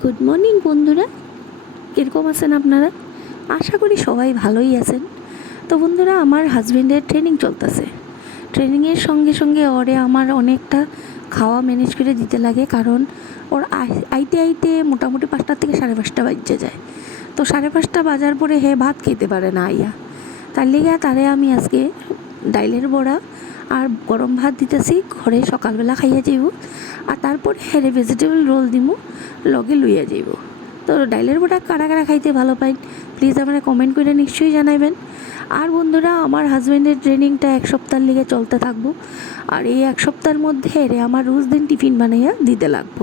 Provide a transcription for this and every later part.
Good morning বন্ধুরা, কীরকম আছেন আপনারা? আশা করি সবাই ভালোই আছেন। তো বন্ধুরা, আমার হাজব্যান্ডের ট্রেনিং চলতেছে। ট্রেনিংয়ের সঙ্গে সঙ্গে ওরে আমার অনেকটা খাওয়া ম্যানেজ করে দিতে লাগে, কারণ ওর আইতে আইতে মোটামুটি 5টা থেকে 5:30 বাজে যায়। তো 5:30 বাজার পরে হে ভাত খেতে পারে না আইয়া। তার লিগে তারে আমি আজকে ডাইলের বড়া আর গরম ভাত দিতেছি, ঘরে সকালবেলা খাইয়া যাইব। আর তারপরে হেরে ভেজিটেবল রোল দিমু, লগে লইয়া যাইব। তো ডাইলের বড়া কারা কারা খাইতে ভালো পাই প্লিজ আমার কমেন্ট করে নিশ্চয়ই জানাইবেন। আর বন্ধুরা, আমার হাজব্যান্ডের ট্রেনিংটা 1 সপ্তাহের লিগে চলতে থাকবো। আর এই 1 সপ্তাহের মধ্যে এরে আমার রোজ দিন টিফিন বানাইয়া দিতে লাগবো,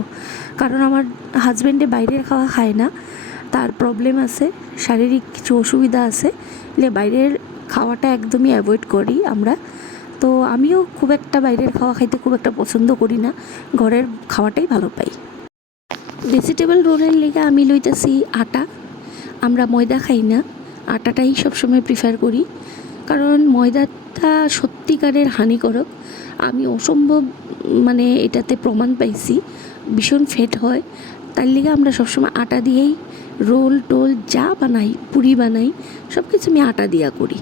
কারণ আমার হাজব্যান্ডে বাইরের খাওয়া খায় না। তার প্রবলেম আছে, শারীরিক কিছু অসুবিধা আছে, বাইরের খাওয়াটা একদমই অ্যাভয়েড করি আমরা। তো আমিও খুব একটা বাইরের খাওয়া খাইতে খুব একটা পছন্দ করি না, ঘরের খাওয়াটাই ভালো পাই। ভেজিটেবল রোলের লেগে আমি লইতেছি আটা। আমরা ময়দা খাই না, আটাটাই সবসময় প্রিফার করি, কারণ ময়দাটা সত্যিকারের হানিকারক। আমি অসম্ভব এটাতে প্রমাণ পাইছি, ভীষণ ফ্যাট হয়। তার লিগে আমরা সবসময় আটা দিয়েই রোল টোল যা বানাই, পুরি বানাই, সব কিছু আমি আটা দিয়া করি।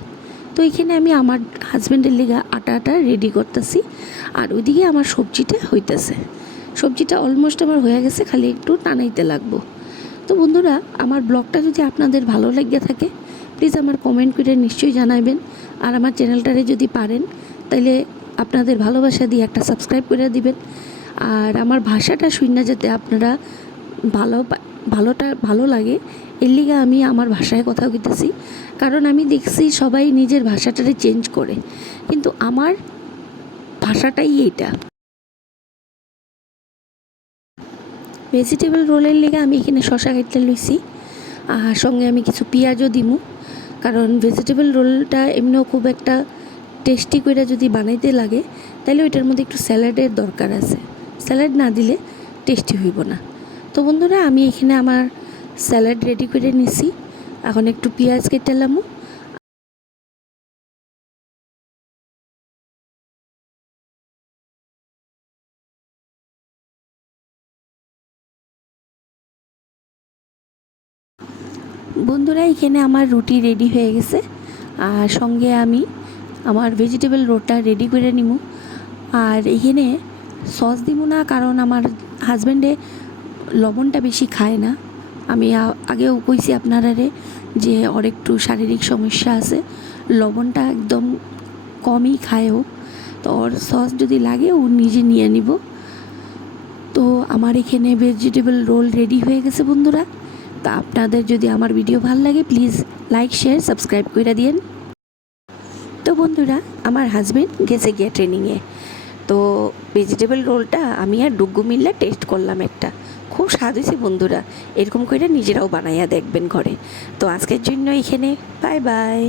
তো এখানে আমি আমার হাজব্যান্ডের লেগে আটাটা রেডি করতেছি, আর ওইদিকে আমার সবজিটা হইতেছে। সবজিটা অলমোস্ট আমার হয়ে গেছে, খালি একটু টানাইতে লাগবো। তো বন্ধুরা, আমার ব্লগটা যদি আপনাদের ভালো লেগে থাকে প্লিজ আমার কমেন্ট করে নিশ্চয়ই জানাবেন। আর আমার চ্যানেলটারে যদি পারেন তাহলে আপনাদের ভালোবাসা দিয়ে একটা সাবস্ক্রাইব করে দিবেন। আর আমার ভাষাটা শুনে যাতে আপনারা ভালো লাগে, এর লিগে আমি আমার ভাষায় কথা কইতেছি। কারণ আমি দেখছি সবাই নিজের ভাষাটারে চেঞ্জ করে, কিন্তু আমার ভাষাটাই এইটা। ভেজিটেবল রোলের লেগে আমি এখানে শসা কাটতে লইছি, আর সঙ্গে আমি কিছু পেঁয়াজও দিমু, কারণ ভেজিটেবল রোলটা এমনিও খুব একটা টেস্টি করে যদি বানাইতে লাগে তাহলে ওইটার মধ্যে একটু স্যালাডের দরকার আছে। স্যালাড না দিলে টেস্টি হইব না। তো বন্ধুরা, আমি এখানে আমার স্যালাড রেডি করে নিছি, এখন একটু পেঁয়াজ কেটে লামু। বন্ধুরা, এখানে আমার রুটি রেডি হয়ে গেছে, আর সঙ্গে আমি আমার ভেজিটেবল রোলটা রেডি করে নিমু। আর এখানে সস দিব না, কারণ আমার হাজব্যান্ডে লবণটা বেশি খায় না। আমি আগেও কইছি আপনারারে যে ওর একটু শারীরিক সমস্যা আছে, লবণটা একদম কমই খায় ও। তো ওর সস যদি লাগে ও নিজে নিয়ে নিব। তো আমার এখানে ভেজিটেবল রোল রেডি হয়ে গেছে বন্ধুরা। তা আপনাদের যদি আমার ভিডিও ভালো লাগে প্লিজ লাইক শেয়ার সাবস্ক্রাইব করে দিন। তো বন্ধুরা, আমার হাজব্যান্ড গেছে গিয়ে ট্রেনিংয়ে। তো ভেজিটেবল রোলটা আমি আর ডুগ্গু মিল্লা টেস্ট করলাম একটা, খুব স্বাদ হয়েছে বন্ধুরা। এরকম করে নিজেরাও বানাইয়া দেখবেন ঘরে। তো আজকের জন্য এখানে বাই বাই।